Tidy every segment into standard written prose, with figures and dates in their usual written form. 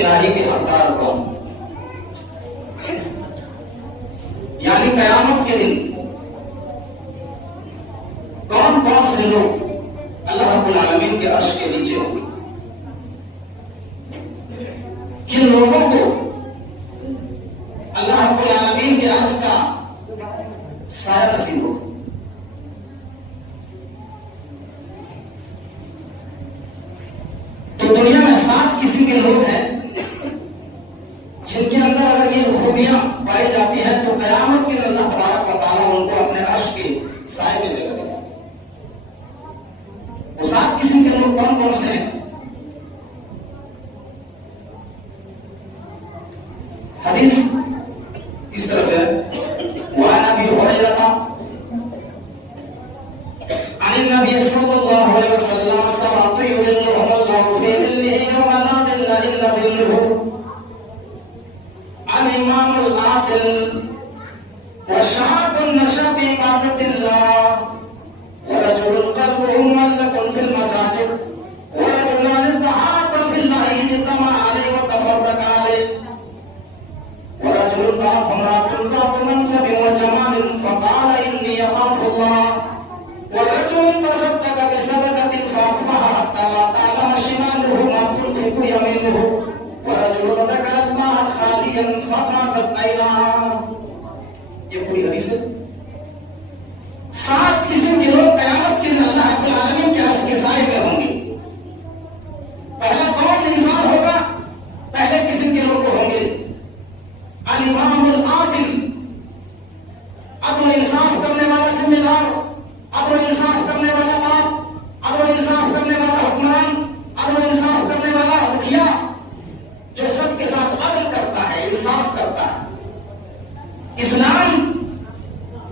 الہی کے حقدار کون؟ یعنی قیامت کے دن کون کون سے لوگ اللہ رب العالمین کے عرش کے نیچے ہوں گے؟ کن لوگوں کو اللہ رب العالمین کے عرش کا سایہ نصیب ہو؟ تو دنیا میں 7 قسم کے لوگ ہیں جن کے اندر اگر یہ خوبیاں پائی جاتی ہیں تو قیامت کے اللہ تبارک و تعالیٰ ان کو اپنے عرش کے سائے میں جگہ دے گا۔ وہ 7 قسم کے لوگ کون کون سے ہیں؟ حدیث اس طرح سے وعن ابی ہریرہ عن النبی صلی اللہ علیہ وسلم سبعۃ یظلهم اللہ فی ظلہ یوم لا ظل الا ظلہ الامام العادل وشاب نشأ في عبادة الله ورجل قلبه معلق في المساجد ورجلان تحابا في الله اجتمعا عليه وتفرقا عليه ورجل ذات امرأة ذات منصب وجمال فقال إني أخاف الله ورجل تصدق بصدقة فأخفاها حتى لا تعلم شماله ما تنفق يمينه ورجل ذكر الله خاليا ففازت عيناه۔ یہ پوری حدیث ہے۔ 7 قسم کے لوگ قیامت کے دن اللہ رب العالمین کے عرش کے سائے میں ہوں گے۔ پہلا کون انسان ہوگا؟ پہلے قسم کے لوگ ہوں گے الامام العادل، عدل و انصاف کرنے والا ذمہ دار، عدل و انصاف کرنے والا باپ، عدل و انصاف کرنے والا حکمران، عدل و انصاف کرنے والا مکھیا، جو سب کے ساتھ عدل کرتا ہے، انصاف کرتا ہے۔ اسلام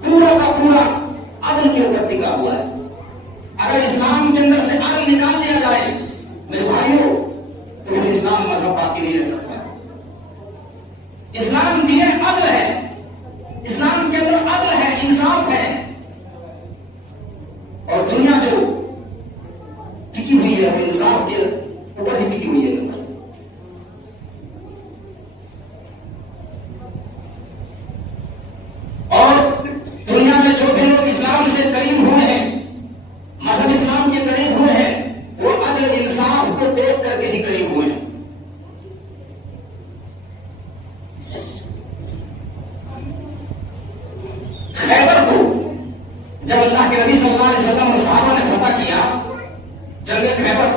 پورا کا پورا عدل کے اوپر ٹکا ہوا ہے۔ اگر اسلام کے اندر سے عدل نکال لیا جائے میرے بھائیوں تو پھر اسلام مذہب باقی نہیں رہ سکتا ہے۔ اسلام دین عدل ہے، اسلام کے اندر عدل ہے، انصاف ہے، اور دنیا جو ٹکی ہوئی ہے انصاف کے اوپر ہی ٹکی ہوئی ہے۔ اور دنیا میں جو بھی لوگ اسلام سے قریب ہوئے ہیں، مذہب اسلام کے قریب ہوئے ہیں، وہ عدل انصاف کو دیکھ کر کے ہی قریب ہوئے ہیں۔ خیبر کو جب اللہ کے نبی صلی اللہ علیہ وسلم اور صحابہ نے فتح کیا، جنگ خیبر،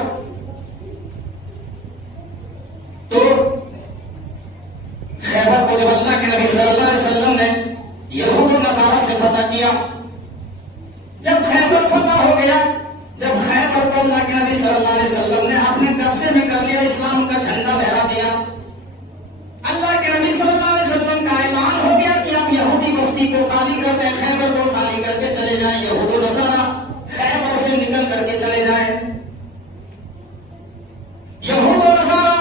تو خیبر کو جب اللہ کے نبی صلی اللہ علیہ وسلم نے یہود و نصارہ سے فتح کیا، جب خیبر فتح ہو گیا، جب خیبر کو اللہ کے نبی صلی اللہ علیہ وسلم نے اپنے قبضے میں کر لیا، اسلام کا جھنڈا لہرا دیا، اللہ کے نبی صلی اللہ علیہ وسلم کا اعلان ہو گیا کہ آپ یہودی بستی کو خالی کر دیں، خیبر کو خالی کر کے چلے جائیں، یہود و نصارہ خیبر سے نکل کر کے چلے جائیں۔ یہود و نصارہ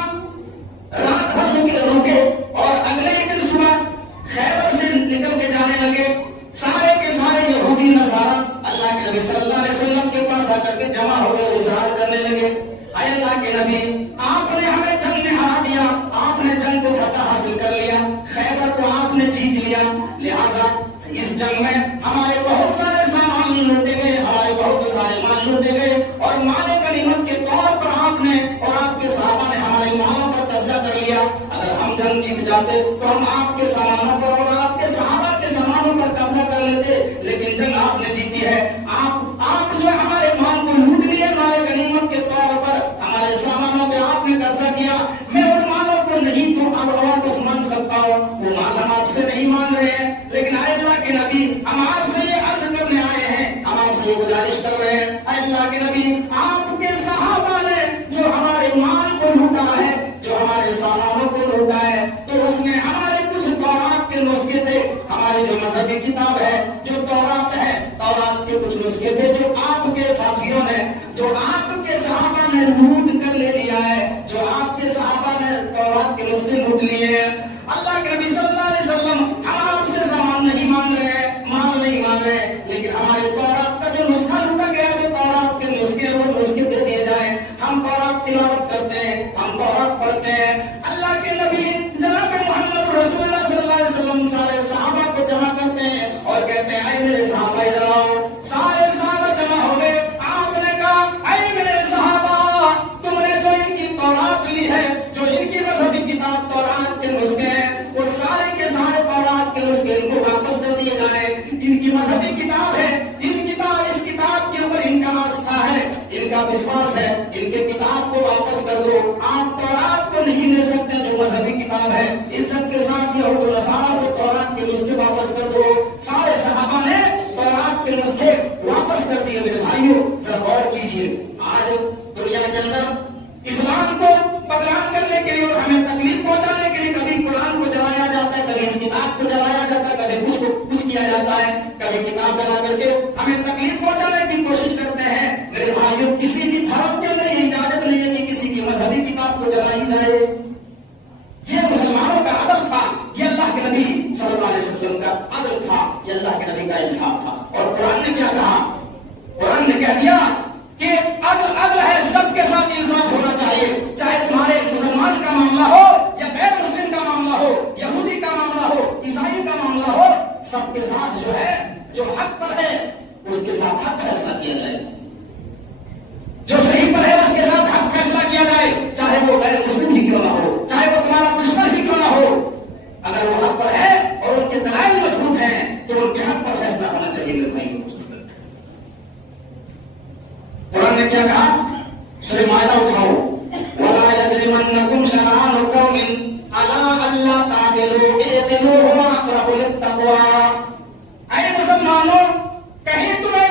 رات بھر روکے اور اگلے دن صبح خیبر سے نکل کے جانے لگے۔ سارے کے سارے یہودی نصارہ اللہ کے نبی صلی اللہ علیہ وسلم کے پاس آ کر کے جمع ہو گئے، اظہار کرنے لگے، اے اللہ کے نبی، آپ نے ہمیں جنگ میں ہرا دیا، آپ نے جنگ کو فتح حاصل کر لیا، خیبر کو آپ نے جیت لیا، لہذا اس جنگ میں ہمارے بہت سارے سامان لوٹے گئے، ہمارے بہت سارے مال لوٹے گئے، اور مال غنیمت کے طور پر آپ نے اور آپ کے صحابہ نے ہمارے مالوں پر قبضہ کر لیا۔ اگر ہم جنگ جیت جاتے تو ہم آپ کے سامانوں پر اور آپ کے صحابہ کے سامانوں پر قبضہ کر لیتے، لیکن جنگ آپ نے جیتی ہے، آپ جو ہمارے مال کو لوٹ لیے، ہمارے غنیمت کے طور پر ہمارے سامانوں پہ آپ نے قبضہ کیا، میں ان مالوں کو نہیں تو اب واپس مانگ سکتا ہوں، وہ مال ہم آپ سے نہیں مانگ رہے ہیں، لیکن اے اللہ کے نبی، ہم آپ سے یہ عرض کرنے آئے ہیں، ہم آپ سے یہ گزارش کر رہے ہیں، اے اللہ کے نبی، آپ کے صحابہ نے جو ہمارے مال کو لوٹا ہے، جو ہمارے سامانوں کو لوٹا ہے، تو اس میں ہمارے کچھ تورات کے نسخے تھے، ہماری جو مذہبی کتاب ہے، جو تورات ہے، تورات کے کچھ نسخے تھے جو آپ کے ساتھیوں نے، جو آپ کے صحابہ نے لوٹ کر لے لیا ہے، جو آپ کے صحابہ نے تورات کے نسخے لوٹ لیے ہیں۔ اللہ کے نبی صلی اللہ علیہ وسلم، ہم آپ سے سامان نہیں مانگ رہے، مال نہیں مانگ رہے، لیکن ہمارے تورات کا جو نسخہ لوٹا گیا، جو تورات کے نسخے وہ نسخے دے دیے جائیں، ہم تورات تلاوت کرتے ہیں، ہم تورات پڑھتے ہیں۔ اللہ ان کے کتاب کو واپس کر دو. آپ تورات کو نہیں لے سکتے جو مذہبی کتاب ہے. عزت کے ساتھ یہود و نصارہ سے تورات کے نسخے واپس کر دو. سارے صحابہ نے تورات کے نسخے واپس کر دیے. میرے بھائیوں ذرا غور کیجیے, آج دنیا کے اندر اسلام کو بدنام کرنے کے لیے اور ہمیں تکلیف پہنچانے کے لیے کبھی قرآن کو جلایا جاتا ہے, کبھی اس کتاب کو جلایا جاتا ہے, کبھی کچھ کیا جاتا ہے, کبھی کتاب جلا کر کے ہمیں تکلیف پہنچانے کی کوشش کرتے ہیں. میرے بھائیوں کسی بھی دھرم کے اندر یہ اجازت نہیں ہے کہ کسی کی مذہبی کتاب کو جلائی جائے. یہ مسلمانوں کا عدل تھا, یہ اللہ کے نبی صلی اللہ علیہ وسلم کا عدل تھا, یہ اللہ کے نبی کا انصاف تھا. اور قرآن نے کیا کہا؟ قرآن نے کہہ دیا کہ عدل ہے, سب کے ساتھ انصاف ہونا چاہیے. چاہے تمہارے مسلمان کا معاملہ ہو یا غیر مسلم کا معاملہ ہو, یہودی کا معاملہ ہو, عیسائی کا معاملہ ہو, سب کے ساتھ جو ہے جو حق پر ہے اس کے ساتھ حق فیصلہ کیا جائے. جو صحیح پر ہے اس کے ساتھ حق فیصلہ کیا جائے, چاہے وہ غیر مسلم ہی کیوں نہ ہو, چاہے وہ تمہارا دشمن ہی کیوں نہ ہو. اگر وہ حق پر ہے اور ان کے دلائل مضبوط ہیں تو ان کے حق پر فیصلہ ہونا چاہیے. میرے بھائی قرآن نے کیا کہا؟ سورہ مائدہ اٹھاؤ, وَلَا يَجْرِمَنَّكُمْ شَنَآنُ قَوْمٍ عَلَىٰ أَلَّا تَعْدِلُوا اعْدِلُوا هُوَ أَقْرَبُ لِلتَّقْوَىٰ. اے مسلمانوں, کہیں تمہیں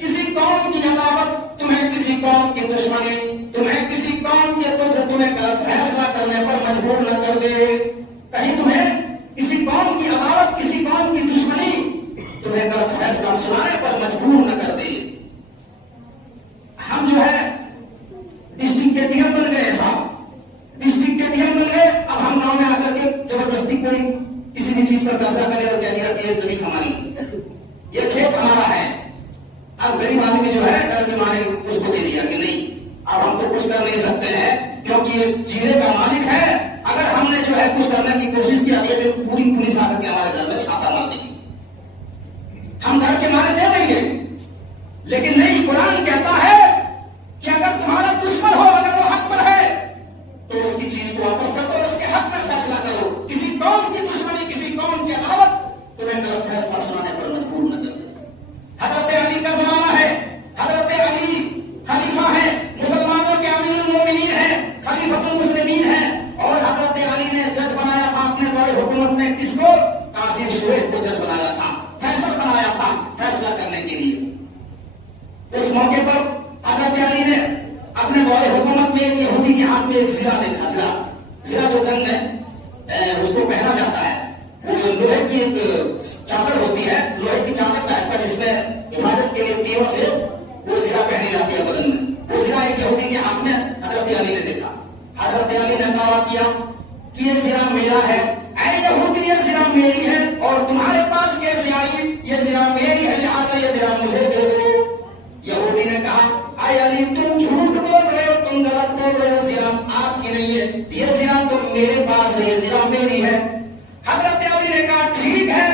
کسی قوم کی عداوت, تمہیں کسی قوم کی دشمنی, تمہیں کسی قوم کے تمہیں غلط فیصلہ کرنے پر مجبور نہ کر دے. کہیں تمہیں کسی قوم کی عداوت, کسی قوم کی دشمنی تمہیں غلط فیصلہ سنانے پر مجبور نہ کر دے. ہم جو ہے ڈسٹرکٹ کے ڈی ایم بن گئے, صاحب ڈسٹرکٹ کے ڈی ایم بن گئے. اب ہم گاؤں میں آ کر کے زبردستی کوئی کسی بھی چیز پر قبضہ کرے اور کہہ دیا کہ یہ زمین ہماری, یہ کھیت ہمارا ہے. اب غریب آدمی جو ہے ڈر کے مارے اس کو دے دیا کہ نہیں, اب ہم تو کچھ کر نہیں سکتے ہیں کیونکہ یہ جیلے کا مالک ہے. اگر ہم نے جو ہے کچھ کرنے کی کوشش کی, اگلے دن پوری پولیس آ کر کے ہمارے گھر میں چھاپا مار دے گی, ہم ڈر کے مارے دے دیں گے. لیکن نہیں, قرآن کہتا ہے کہ اگر تمہارا دشمن ہو, اگر وہ حق پر ہے تو اس کی چیز کو واپس کر دو, اس کے حق پر فیصلہ کرو. کسی قوم کی دشمنی, کسی قوم کی عداوت تمہیں غلط فیصلہ سنانے پر مجبور نہ کر دے. حضرت علی کا زمانہ ہے, حضرت علی خلیفہ ہے, مسلمانوں کے امیر المومنین ہیں, خلیفۃ المسلمین ہیں, اور حضرت علی نے جج بنایا تھا اپنے دور حکومت میں کس کو؟ قاضی شریف کو جج بنایا تھا, فیصلہ بنایا تھا فیصلہ کرنے کے لیے. اس موقع پر حضرت علی نے اپنے دور حکومت میں ایک یہودی کے ہاتھ میں ایک زرہ دیکھا. زرہ جو جنگ میں اس کو پہنا جاتا ہے, وہ لوہے کی ایک چادر ہوتی ہے, لوہے کی چادر پہن کر اس میں حفاظت کے لیے تیروں سے وہ زرہ پہنی جاتی ہے بدن میں. وہ زرہ ایک یہودی کے ہاتھ میں حضرت علی نے دیکھا. حضرت علی نے دعویٰ کیا کہ یہ زرہ میرا ہے. اے یہودی, یہ زرہ میری ہے اور تمہارے پاس کیسے آئی؟ یہ زرہ میری ہے, لہٰذا یہ زرہ مجھے دے دو. یہودی نے کہا, اے علی تم جھوٹ بول رہے ہو, تم غلط بول رہے ہو, زرہ آپ کی نہیں ہے, یہ زرہ تو میرے پاس ہے, یہ زرہ میری ہے. حضرت علی نے کہا ٹھیک ہے,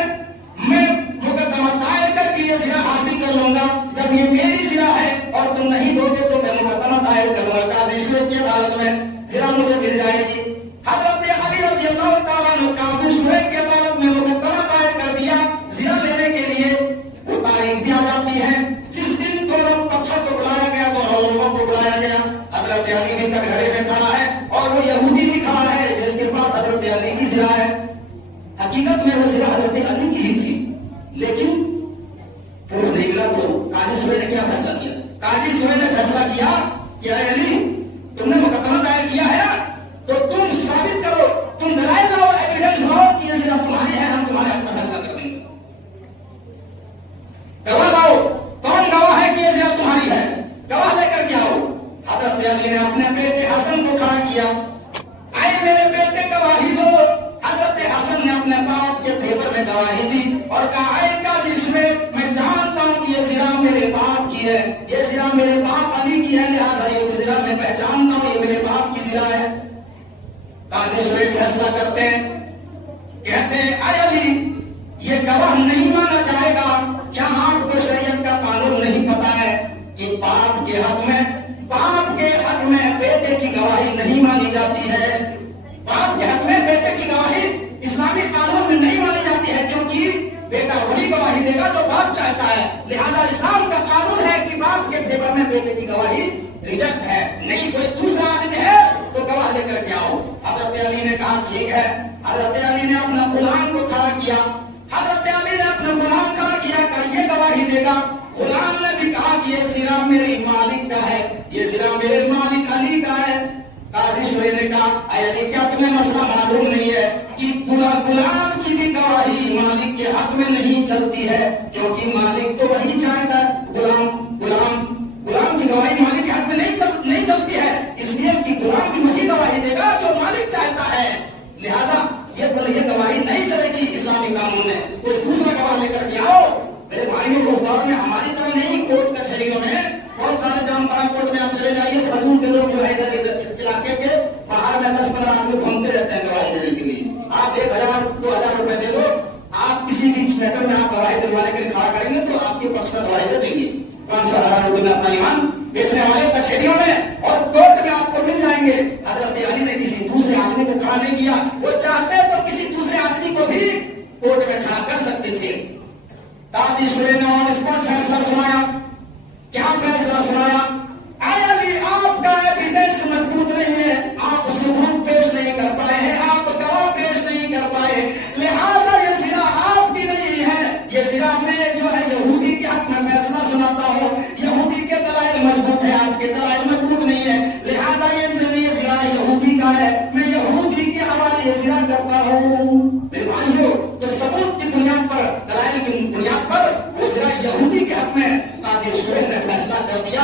میں مقدمہ دائر کر کے یہ زرہ حاصل کر لوں گا. جب یہ میری زرہ ہے اور تم نہیں دو گے تو میں مقدمہ دائر کروں گا قاضی شریف کی عدالت میں, زرہ مجھے مل جائے گی. حضرت علی رضی اللہ تعالیٰ نے قاضی شریف کی عدالت میں مقدمہ دائر کر دیا زرہ لینے کے لیے. وہ تاریخ بھی آ جاتی ہے, جس دن دونوں پکشوں کو بلایا گیا, دونوں لوگوں کو بلایا گیا. حضرت علی بھی کٹہرے میں کھڑا ہے اور وہ یہودی بھی کھڑا ہے جس کے پاس حضرت علی کی زرہ ہے. حقیقت میں وہ زرہ حضرت علی کی ہی تھی, لیکن پورا نہیں ملا. تو قاضی سوئے نے کیا فیصلہ کیا؟ قاضی سوئے نے فیصلہ کیا کہ اے علی, تم نے مقدمہ دائر کیا ہے نا, تو تم ثابت کرو, تم دلائل لاؤ, ایویڈنس لاؤ کہ یہ زرہ تمہاری ہے, ہم تمہارے حق میں فیصلہ کر دیں گے. گواہ لاؤ, کون گواہ ہے کہ یہ زرہ تمہاری ہے؟ گواہ لے کر کے آؤ. حضرت علی نے اپنے بیٹے حسن کو کھڑا کیا, آئے میرے بیٹے گواہی دو. حضرت حسن نے اپنے باپ کے فیور میں گواہی دی اور کہا اے قاضی شریف, میں جانتا ہوں کہ یہ زرہ میرے باپ کی ہے, یہ زرہ میرے باپ علی کی ہے, لہٰذا یہ زرہ میں پہچانتا ہوں یہ میرے باپ کی زرہ ہے. قاضی شریف فیصلہ کرتے ہیں, کہتے ہیں اے علی, یہ گواہ نہیں مانا جائے گا. کیا آپ کو شریعت کا قانون نہیں پتا ہے کہ باپ کے حق میں بیٹے کی گواہی نہیں مانی جاتی ہے؟ باپ کے حق میں بیٹے کی گواہی اسلامی قانون میں نہیں مانی جاتی ہے, کیونکہ بیٹا وہی گواہی دے گا جو باپ چاہتا ہے. لہذا اسلام کا قانون ہے کہ باپ کے فیور میں بیٹے کی گواہی ریجیکٹ ہے. علی نے کہا ٹھیک ہے. حضرت علی نے اپنا غلام کو کھڑا کیا. حضرت علی نے اپنا غلام کھڑا کیا کہ یہ گواہی دے گا. غلام نے بھی کہا کہ یہ سرا میری مالک کا ہے, یہ سرا میرے مالک علی کا ہے. قاضی شورے نے کہا اے علی کیا تمہیں مسئلہ معلوم نہیں ہے کہ غلام کی بھی گواہی مالک کے حق میں نہیں چلتی ہے, کیونکہ مالک تو وہی چاہتا ہے. غلام کی گواہی مالک کے حق میں نہیں چلتی ہے, اس لیے کہ غلام بھی وہی گواہی دے گا جو مالک چاہتا ہے. لہذا یہ گواہی نہیں چلے گی اسلامی قانون میں. کوئی دوسرا گواہ لے کر کے آؤ. میرے بھائیوں کو اس دور میں ہماری طرح نہیں, کورٹ کچہریوں میں بہت سارے جامعہ کورٹ میں آپ چلے جائیے, فضول کے لوگ جو ہے ادھر علاقے کے باہر میں 10-15 آدمی گھومتے رہتے ہیں گواہی دینے کے لیے. آپ 1000-2000 روپے دے دو, آپ کسی بھی میٹر میں آپ گواہی دلوانے کے لیے کھڑا کریں گے تو آپ کے پکش میں گواہی دے دیں گے. 500,000 روپے میں اپنا ایمان بیچنے والے کچہریوں میں اور کورٹ میں آپ کو مل جائیں گے. حضرت علی نے کسی دوسرے آدمی کو کھڑا نہیں کیا, وہ چاہتے تو کسی دوسرے آدمی کو بھی کورٹ میں کھڑا کر سکتے تھے. قاضی شورے نے آن اسپاٹ فیصلہ سنایا. کیا فیصلہ سنایا؟ اے علی آپ کا ایویڈنس مضبوط نہیں ہے, آپ ثبوت پیش نہیں کر پائے ہیں, آپ گواہ پیش نہیں کر پائے, لہذا یہ زنا آپ کی نہیں ہے, یہ زنا میں جو ہے یہودی کے حق میں فیصلہ سناتا ہوں. یہودی کے دلائل مضبوط ہے, آپ کے دلائل مضبوط نہیں ہے, لہذا یہ زنا یہودی کا ہے, میں یہودی کے حوالے یہ زنا کرتا ہوں. میرے بھائیوں تو ثبوت کی بنیاد پر, دلائل کی بنیاد پر وہ زنا یہودی کے حق میں قاضی شورے نے فیصلہ کر دیا.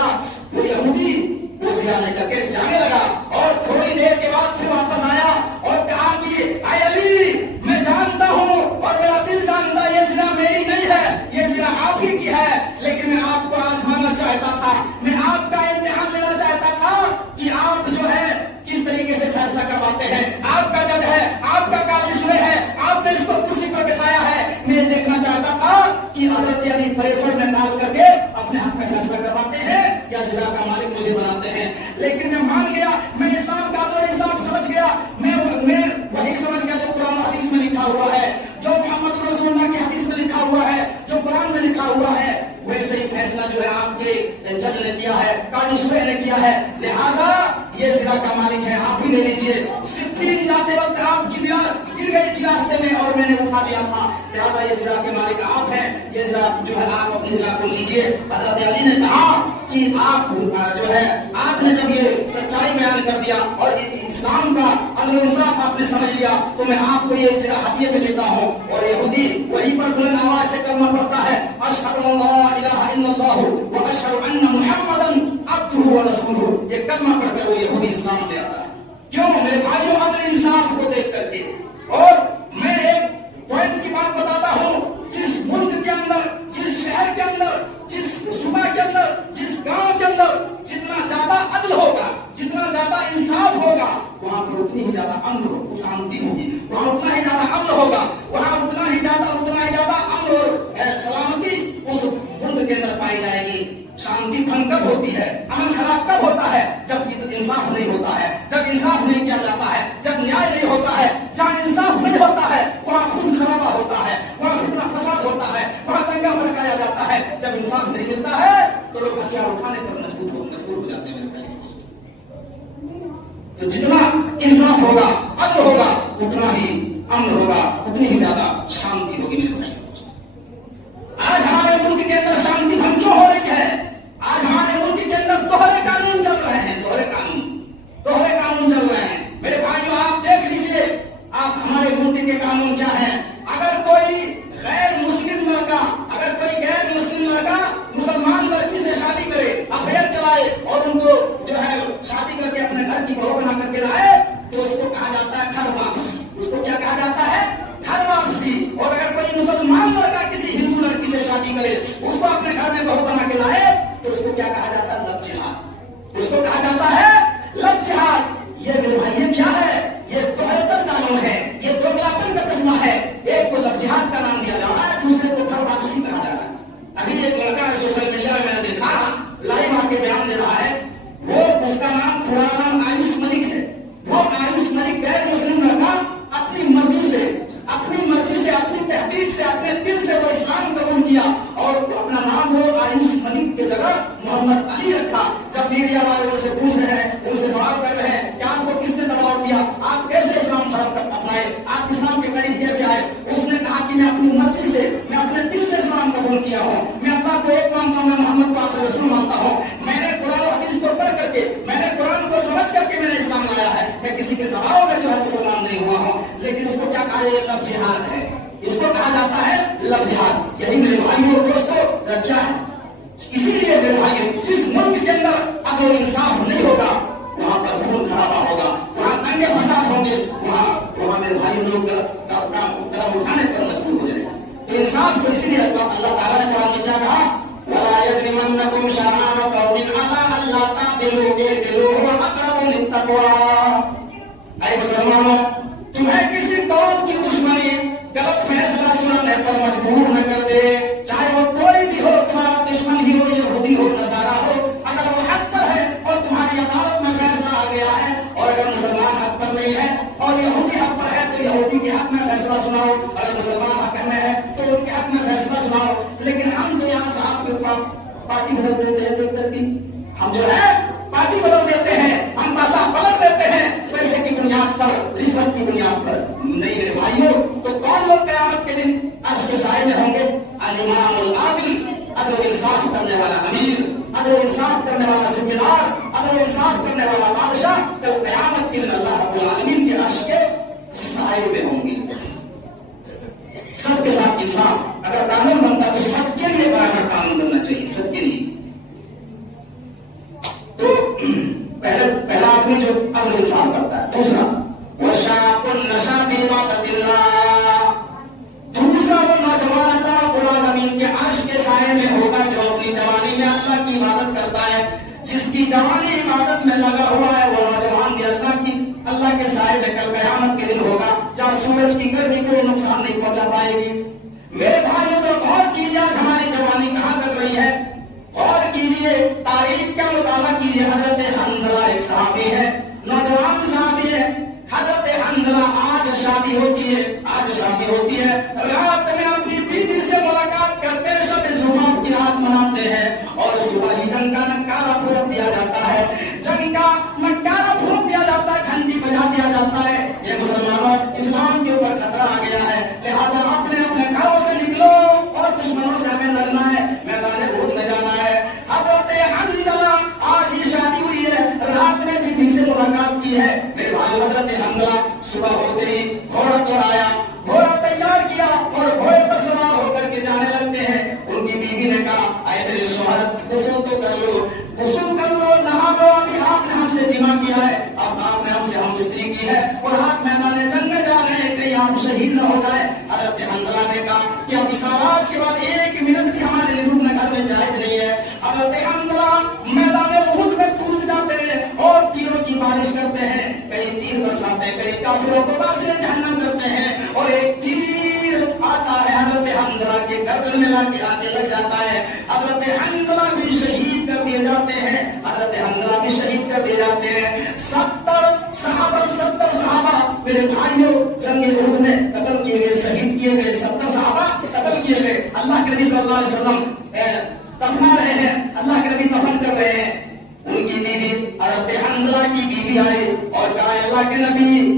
وہ یہودی وہ زنا لے کر کے جانے لگا اور تھوڑی دیر کے بعد پھر واپس آیا اور کہا کہ اے علی میں جانتا ہوں اور میرا دل جانتا ہے یہ زنا میری نہیں ہے, یہ زنا آپ ہی کی ہے, لیکن میں آپ کو آزمانا چاہتا تھا, میں آپ کا امتحان لینا چاہتا تھا کہ آپ جو ہے کس طریقے سے فیصلہ کرواتے ہیں. آپ کا جج ہے, آپ کا قاضی شورے ہے, آپ نے اس کو کرسی پر بٹھایا ہے, میں دیکھنا چاہتا تھا کہ حضرت علی پریشر میں ڈال کر کے اپنے حق میں فیصلہ کرواتے ہیں یا زنا کا مالک مجھے بناتے ہیں. لیکن میں مان گیا, میں اسلام کا تو انصاف سمجھ گیا, میں وہی سمجھ گیا جو قرآن حدیث میں لکھا ہوا ہے, جو محمد رسول اللہ کی حدیث میں لکھا ہوا ہے, جو قرآن میں لکھا ہوا ہے, ویسے ہی فیصلہ جو ہے آپ کے جج نے کیا ہے, قاضی شورے نے کیا ہے, لہذا یہ زنا کا مالک ہے, آپ ہی لے لیجیے. صفین جاتے وقت آپ کی زنا گر گئی تھی راستے میں اور میں نے اٹھا لیا تھا, لہذا یہ زنا کے مالک آپ ہیں, یہ زنا جو ہے آپ اپنی زنا کو لیجیے. حضرت علی نے کہا کہ آپ جو ہے آپ نے جب یہ سچائی بیان کر دیا اور اسلام کا عدل و انصاف آپ نے سمجھ لیا تو میں آپ کو یہ زنا ہدیے میں دیتا ہوں. اور یہودی وہیں پر بلند آواز سے کلمہ پڑھتا ہے, اشہد ان لا الہ الا اللہ و اشہد ان محمدا عبدہ و رسولہ. یہ کلمہ پڑھ کر وہ یہودی اسلام لے آتا ہے. کیوں میرے بھائیوں, عدل انصاف کو دیکھ کر کے. اور میں ایک پوائنٹ کی بات بتاتا ہوں, جس ملک کے اندر, جس شہر کے اندر, جس صوبہ کے اندر, جس گاؤں کے اندر جتنا زیادہ عدل ہوگا, جتنا زیادہ انصاف ہوگا, وہاں پر اتنی ہی زیادہ امن شانتی ہوگی, وہاں اتنا ہی زیادہ امن ہوگا, وہاں اتنا ہی زیادہ امن اور سلامتی اس ملک کے اندر پائی جائے گی. شانتی بھنگ کب ہوتی ہے, امن خراب کب ہوتا ہے, جب انصاف نہیں ہوتا ہے, جب انصاف نہیں کیا جاتا ہے, جب نیائے نہیں ہوتا ہے, جہاں انصاف نہیں ہوتا ہے وہاں خون خرابہ ہوتا ہے, وہاں فتنہ فساد ہوتا ہے, وہاں دنگا بھڑکایا جاتا ہے. جب انصاف نہیں ملتا ہے تو لوگ ہتھیار اٹھانے پر مجبور ہو جاتے ہیں. تو جتنا انصاف ہوگا, عدل ہوگا, اتنا ہی امن ہوگا, اتنی ہی زیادہ شانتی ہوگی. میرے بھائی آج ہمارے ملک کے اندر شانتی بھنگ کیوں ہو رہی ہے؟ آج ہمارے ملک کے اندر دوہرے قانون چل رہے ہیں, دوہرے قانون چل رہے ہیں. میرے بھائیوں آپ دیکھ لیجئے, آپ ہمارے ملک کے قانون کیا ہیں. اگر کوئی غیر مسلم لڑکا مسلمان لڑکی سے شادی کرے, افیئر چلائے اور ان کو جو ہے شادی کر کے اپنے گھر کی بہو بنا کر کے لائے تو اس کو کہا جاتا ہے گھر واپسی. اس کو کیا کہا جاتا ہے؟ گھر واپسی. یہ لو جہاد ہے، اس کو کہا جاتا ہے لو جہاد. یہی میرے بھائیوں اور دوستوں رکھا ہے. اسی لیے میرے بھائی جس ملک کے اندر اگر انصاف نہیں ہوگا وہاں پر خون خرابہ ہوگا، وہاں دنگے فساد ہوں گے، وہاں میرے بھائی لوگ قدم اٹھانے پر مجبور ہو جائے گا. تو انصاف کو اسی لیے اللہ تعالیٰ نے قرآن میں کیا کہا، وَلَا يَجْرِمَنَّكُمْ شَنَآنُ قَوْمٍ عَلَىٰ أَلَّا تَعْدِلُوا اعْدِلُوا هُوَ أَقْرَبُ لِلتَّقْوَىٰ. اے مسلمانوں، تمہیں کسی قوم کی دشمنی غلط فیصلہ سنانے پر مجبور نہ کر دے، چاہے وہ کوئی بھی ہو، تمہارا دشمن ہی ہو، یہودی ہو، نصارہ ہو. اگر وہ حق پر ہے اور تمہاری عدالت میں فیصلہ آ گیا ہے، اور اگر مسلمان حق پر نہیں ہے اور یہودی حق پر ہے تو یہودی کے حق میں فیصلہ سناؤ، اگر مسلمان حق میں ہے تو ان کے حق میں فیصلہ سناؤ. لیکن ہم تو یہاں صاحب کے پارٹی بدل دیتے ہیں، تو ہم جو ہے پارٹی بدل دیتے ہیں، ہم پیسہ پلٹ دیتے ہیں پیسے کی بنیاد پر، رشوت کی بنیاد پر. نہیں میرے بھائیوں، تو کون لوگ قیامت کے دن عرش کے سائے میں ہوں گے؟ الامام العادل، عدل و انصاف کرنے والا امیر، عدل و انصاف کرنے والا ذمہ دار، عدل و انصاف کرنے والا بادشاہ کل قیامت کے دن اللہ رب العالمین کے عرش کے سائے میں ہوں گے. سب کے ساتھ انصاف. اگر قانون بنتا تو سب کے لیے برابر قانون بننا چاہیے، سب کے لیے. تو پہلا آدمی جو عدل و انصاف کرتا ہے. دوسرا وشاق النشا فی عبادت اللہ، دوسرا وہ نوجوان اللہ رب العالمین کے عرش کے سائے میں ہوگا جو اپنی جوانی میں اللہ کی عبادت کرتا ہے. جس کی جوانی عبادت میں لگا ہوا ہے وہ نوجوان بھی اللہ کے سائے میں کل قیامت کے دن ہوگا، جہاں سورج کی گرمی کوئی نقصان نہیں پہنچا پائے گی. میرے بھائیوں سے غور کیجیے آج ہماری جوانی کہاں کر رہی ہے. غور کیجیے، تاریخ کا مطالعہ کیجیے. حضرت حنظلہ ایک صحابی ہے، نوجوان صحابی ہے. حضرت حنظلہ آج شادی ہوتی ہے، رات میں اپنی بیوی سے ملاقات کرتے ہیں، شب زفاف کی رات مناتے ہیں، اور صبح ہی جنگ کا نکارہ پھونک دیا جاتا ہے، گھنٹی بجا دیا جاتا ہے. یہ مسلمانوں، اسلام کے اوپر خطرہ آ گیا ہے، لہذا اپنے گھروں سے نکلو اور دشمنوں سے ہمیں لڑنا ہے، میدان احد میں جانا ہے. حضرت حنظلہ آج ہی شادی ہوئی ہے، رات میں بیوی سے ملاقات کی ہے. میرے بھائی حضرت حنظلہ صبح ہوتے ہی گھوڑا دوڑایا، گھوڑا تیار کیا اور گھوڑے پر سوار ہو کر کے جانے لگتے ہیں. ان کی بیوی نے کہا، اے میرے شوہر غسل تو کر لو، نہا لو، ابھی آپ نے ہم سے جمع کیا ہے، اب آپ نے ہم سے ہم بستری کی ہے اور آپ میدان جنگ میں جا رہے ہیں، کہیں آپ شہید نہ ہو جائے. حضرت حنظلہ نے کہا کہ اب اس آواز کے بعد ایک منٹ بھی ہمارے لیے رکنا گھر میں جائز نہیں ہے. حضرت حنظلہ میدان احد میں کود جاتے ہیں اور تیروں کی بارش کرتے ہیں، کئی تیر برساتے ہیں، کئی کافروں کو واسطے جہنم کرتے ہیں، اور ایک تیر آتا ہے حضرت حنظلہ کے گردن میں لا کے آگے لگ جاتا ہے. حضرت حنظلہ بھی شہید کر دیے جاتے ہیں، حضرت حنظلہ بھی شہید کر دیے جاتے ہیں. 70 صحابہ میرے بھائیوں جنگ احد میں قتل کیے گئے، شہید کیے گئے. 70 صحابہ قتل کیے گئے. اللہ کے نبی صلی اللہ علیہ وسلم دفنا رہے ہیں، اللہ کے نبی دفن کر رہے ہیں. ان کی بیوی حضرت حنظلہ کی بیوی آئی اور کہا، اللہ کے نبی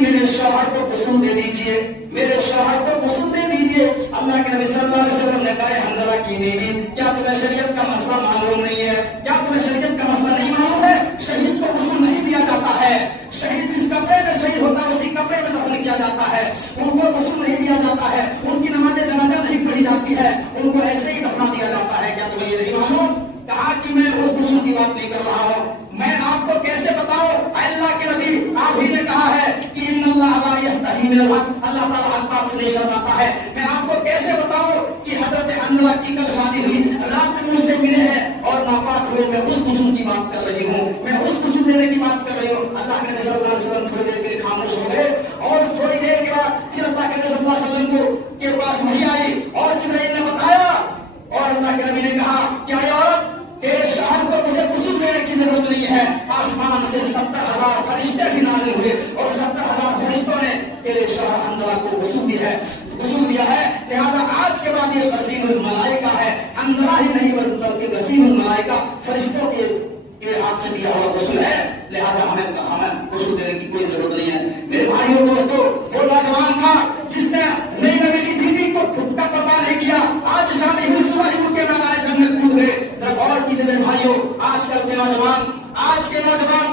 میرے شوہر کو غسل دے دیجئے، میرے شوہر کو غسل دے دیجئے. اللہ کے نبی صلی اللہ علیہ وسلم نے کہا، حنظلہ کی بیوی کیا تمہیں شریعت کا مسئلہ معلوم نہیں ہے؟ کیا تمہیں شریعت کا مسئلہ نہیں معلوم ہے؟ شہید کو غسل نہیں دیا جاتا ہے، شہید جس کپڑے میں شہید ہوتا ہے اسی کپڑے میں دفن کیا جاتا ہے. ان کو غسل نہیں دیا جاتا ہے، ان کی نماز جنازہ نہیں پڑھی جاتی ہے، ان کو ایسے ہی دفنا دیا جاتا ہے. کیا تمہیں یہ نہیں معلوم؟ کہا کہ میں اس غسل کی بات نہیں کر رہا ہوں، میں آپ کو کیسے بتاؤں؟ اللہ کے نبی آپ ہی نے کہا ہے کہ ان اللہ لا یستحی من الحق، اللہ تعالیٰ حق بات سے نہیں شرماتا ہے. میں آپ کو کیسے بتاؤں کہ حضرت حنظلہ کی کل شادی ہوئی، رات میں مجھ سے ملے ہیں اور ناپاک ہوئے. میں اس غسل کی بات کر رہی ہوں، میں اس غسل دینے کی بات کر رہی ہوں. اللہ کے نبی صلی اللہ علیہ وسلم تھوڑی دیر کے لیے خاموش ہو گئے اور تھوڑی دیر کے بعد پھر اللہ کے نبی صلی اللہ علیہ وسلم کے پاس وحی آئی اور جبرائیل نے بتایا اور اللہ کے نبی نے کہا، کیا یہ عورت تیرے شوہر کو مجھے غسل دینے کی ضرورت نہیں ہے. آسمان سے 70,000 فرشتے بھی نازل ہوئے اور 70,000 فرشتوں نے تیرے شوہر حنظلہ کو غسل دیا ہے. لہذا آج کے بعد یہ غسیل الملائکہ ہے، حنظلہ ہی نہیں بلکہ غسیل الملائکہ فرشتوں کے ہاتھ سے دیا ہوا غسل ہے. لہذا ہمیں غسل دینے کی کوئی ضرورت نہیں ہے. میرے بھائیوں دوستوں، وہ نوجوان تھا جس نے نئی نبی کی بیوی کو کا پردہ نہیں کیا، آج شادی ہوئی صبح ہی ان کے میدان جنگ میں کود گئے. غور کیجیے میرے بھائیوں، آج کے نوجوان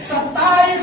27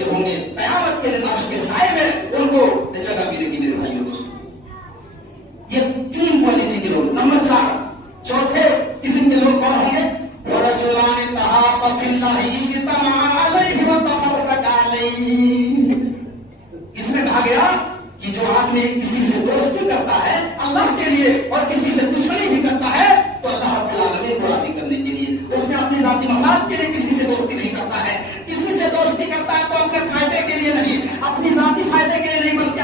پیچھے ہوں گے قیامت کے دن عرش کے سائے میں ان کو جگہ ملے گی میرے بھائیوں دوستوں۔ یہ 3 کوالٹی کے لوگ۔ نمبر 4 چوتھے قسم کے لوگ کون ہوں گے؟ وَرَجُلَانِ تَحَابَّا فِي اللَّهِ اجْتَمَعَا عَلَيْهِ وَتَفَرَّقَا عَلَيْهِ۔ اس میں کہا گیا کہ جو آدمی کسی سے دوستی کرتا ہے اللہ کے لیے اور کسی سے دشمنی بھی کرتا ہے تو اللہ رب العالمین کو راضی کرنے کے لیے، اس میں اپنی ذاتی مفاد کے لیے کسی سے دوستی نہیں کرتا ہے۔ کسی سے دوستی کرتا ہے تو اپنے فائدے کے لیے نہیں، اپنی ذاتی فائدے کے لیے نہیں، بلکہ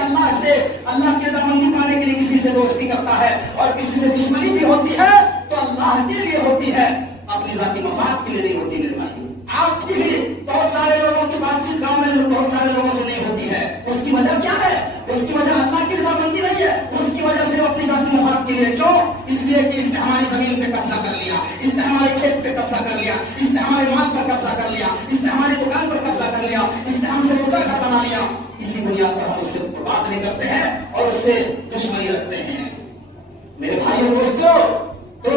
اللہ کی رضامندی پانے کے لیے کسی سے دوستی کرتا ہے۔ اور کسی سے دشمنی بھی ہوتی ہے تو اللہ کے لیے ہوتی ہے، اپنی ذاتی مفاد کے لیے نہیں ہوتی میرے بھائی۔ آپ کی بھی بہت سارے لوگوں کی بات چیت گاؤں میں بہت سارے لوگوں سے نہیں ہوتی ہے، اس کی وجہ کیا ہے؟ اس کی وجہ اللہ کی رضامندی نہیں ہے، اس کی وجہ سے وہ اپنی ذاتی مفاد کے لیے۔ کیوں؟ اس لیے کہ اس نے ہماری زمین پہ قبضہ کر لیا، اس نے ہمارے کھیت پہ قبضہ کر لیا، اس نے ہمارے مال پر قبضہ کر لیا، اس نے ہماری دکان پر قبضہ کر لیا، اس نے ہم سے اونچا گھر بنا لیا۔ اسی بنیاد پر ہم اس سے بات نہیں کرتے ہیں اور اس سے دشمنی رکھتے ہیں میرے بھائیوں دوستوں۔ تو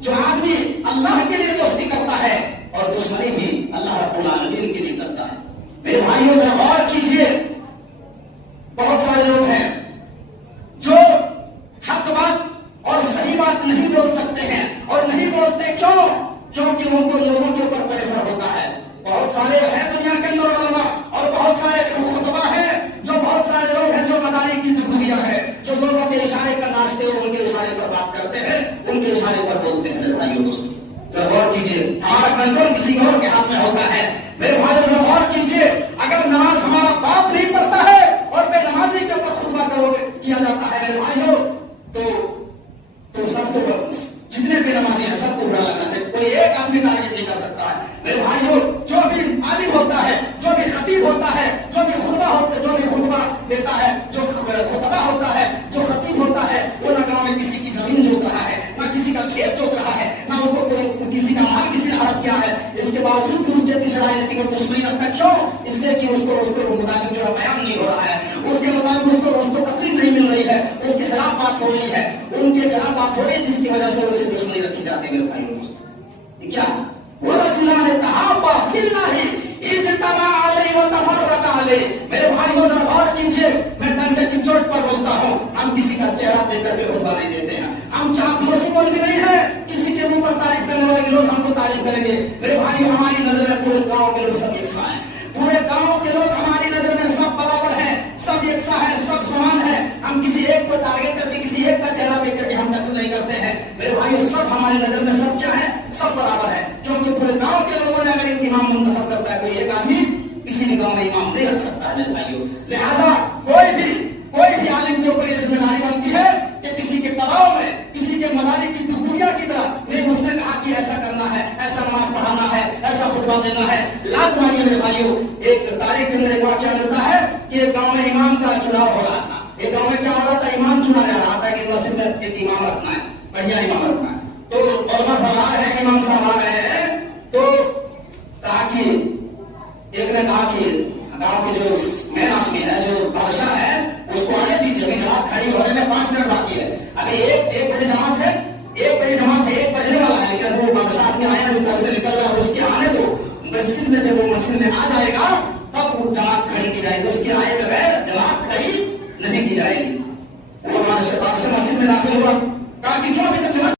جو آدمی اللہ کے لیے دوستی کرتا ہے اور دشمنی بھی اللہ رب العالمین کے لیے کرتا ہے میرے بھائیوں ذرا غور کیجیے۔ بہت سارے لوگ ہیں جو حق بات اور صحیح بات نہیں بول سکتے ہیں اور نہیں بولتے، کیوں؟ کیونکہ ان کو لوگوں کے اوپر پریشر ہوتا ہے۔ بہت سارے ہیں دنیا کے اندر علماء اور بہت سارے خطبہ ہیں، جو بہت سارے لوگ ہیں جو مداری کی دنیا ہے، جو لوگوں کے اشارے پر ناچتے اور ان کے اشارے پر بات کرتے ہیں، ان کے اشارے پر بولتے ہیں میرے بھائیوں دوستوں۔ ذرا غور کیجیے، ہمارا کنٹرول کسی اور کے ہاتھ میں ہوتا ہے میرے بھائیوں۔ ذرا غور کیجیے، اگر نماز ہمارا باپ نہیں پڑھتا ہے اور بے نمازی کے اوپر خطبہ کیا جاتا ہے میرے بھائیوں، تو سب کو جتنے بے نمازی ہیں سب کو برا لگنا چاہیے، کوئی ایک آدمی ٹارگیٹ نہیں کر سکتا ہے میرے بھائیوں۔ جو بھی عالم ہوتا ہے، جو بھی خطیب ہوتا ہے، جو بھی خطبہ دیتا ہے، جو خطبہ ہوتا ہے، جو خطیب ہوتا ہے، وہ نہ گاؤں میں کسی کی زمین جوت رہا ہے، نہ کسی کا کھیت جوت رہا ہے، نہ اس کو کوئی کسی کا مال کسی نے ہڑپ کیا ہے، اس کے باوجود بھی اس کے پیچھے راجنیتی اور دشمنی رکھتا ہے۔ کیوں؟ اس لیے کہ اس کو مطابق جو ہے بیان نہیں ہو رہا ہے، اس کے مطابق اس کو تقریر نہیں مل رہی ہے، اس کے خلاف بات ہو رہی ہے، ان کے خلاف بات ہو رہی ہے، جس کی وجہ سے اسے دشمنی رکھی جاتی ہے میرے بھائیوں دوستوں۔ کیا وَرَجُلَانِ تَحَابَّا فِي اللَّهِ اجْتَمَعَا عَلَيْهِ وَتَفَرَّقَا عَلَيْهِ۔ میرے بھائیوں ذرا غور کیجیے، میں ڈنڈے کی چوٹ پر بولتا ہوں، ہم کسی کا چہرہ دے کر کے خطبہ نہیں دیتے ہیں، ہم چاپلوسی بھی نہیں ہے، کسی کے منہ پر تعریف کرنے والے لوگ ہم کو تعریف کریں گے میرے بھائی۔ ہماری نظر میں پورے گاؤں کے لوگ سب یکساں ہیں، پورے گاؤں کے لوگ ہماری نظر میں سب برابر ہیں، سب یکساں ہیں، سب سمان ہیں۔ ہم کسی ایک کو ٹارگیٹ کرتے، کسی ایک کا چہرہ دیکھ کر کے ہم نقل نہیں کرتے ہیں میرے بھائی۔ سب ہماری نظر میں سب کیا ہے؟ سب برابر ہے، کیونکہ پورے گاؤں کے لوگوں نے اگر ایک امام منتخب کرتا ہے، کوئی ایک آدمی کسی بھی گاؤں میں امام نہیں رکھ سکتا ہے میرے بھائیوں۔ لہذا کوئی بھی عالم کے اوپر یہ ذمہ داری بنتی ہے کہ کسی کے دباؤ میں، کسی کے مداری کی دنیا کی طرح نہیں، اس نے کہا کہ ایسا کرنا ہے، ایسا نماز پڑھانا ہے، ایسا خطبہ دینا ہے، لات ماری میرے بھائیوں۔ ایک تاریخ کے اندر ایک واقعہ ملتا ہے کہ ایک گاؤں میں امام کا چناؤ ہو رہا تھا۔ ایک گاؤں میں کیا ہو رہا تھا؟ امام چنا جا رہا تھا کہ مسجد میں ایک امام رکھنا ہے، بڑھیا امام رکھنا ہے۔ تو علماء آ رہے ہیں، امام صاحب آ رہے ہیں، تو کہا کہ ایک نے کہا کہ گاؤں کے جو مین آدمی ہے، جو بادشاہ ہے، اس کو آنے دیجیے، ابھی جماعت کھڑی ہونے میں 5 منٹ باقی ہے، ابھی ایک بجے جماعت ہے، 1 بجنے والا ہے، لیکن وہ بادشاہ آدمی آیا جو گھر سے نکل رہا ہے، اس کے آنے دو مسجد میں۔ جب وہ مسجد میں آ جائے گا تب وہ جماعت کھڑی کی جائے گی، اس کے آئے بغیر جماعت کھڑی نہیں کی جائے گی۔ وہ بادشاہ مسجد میں داخل ہوا، کہا کہ کیوں ابھی تک جماعت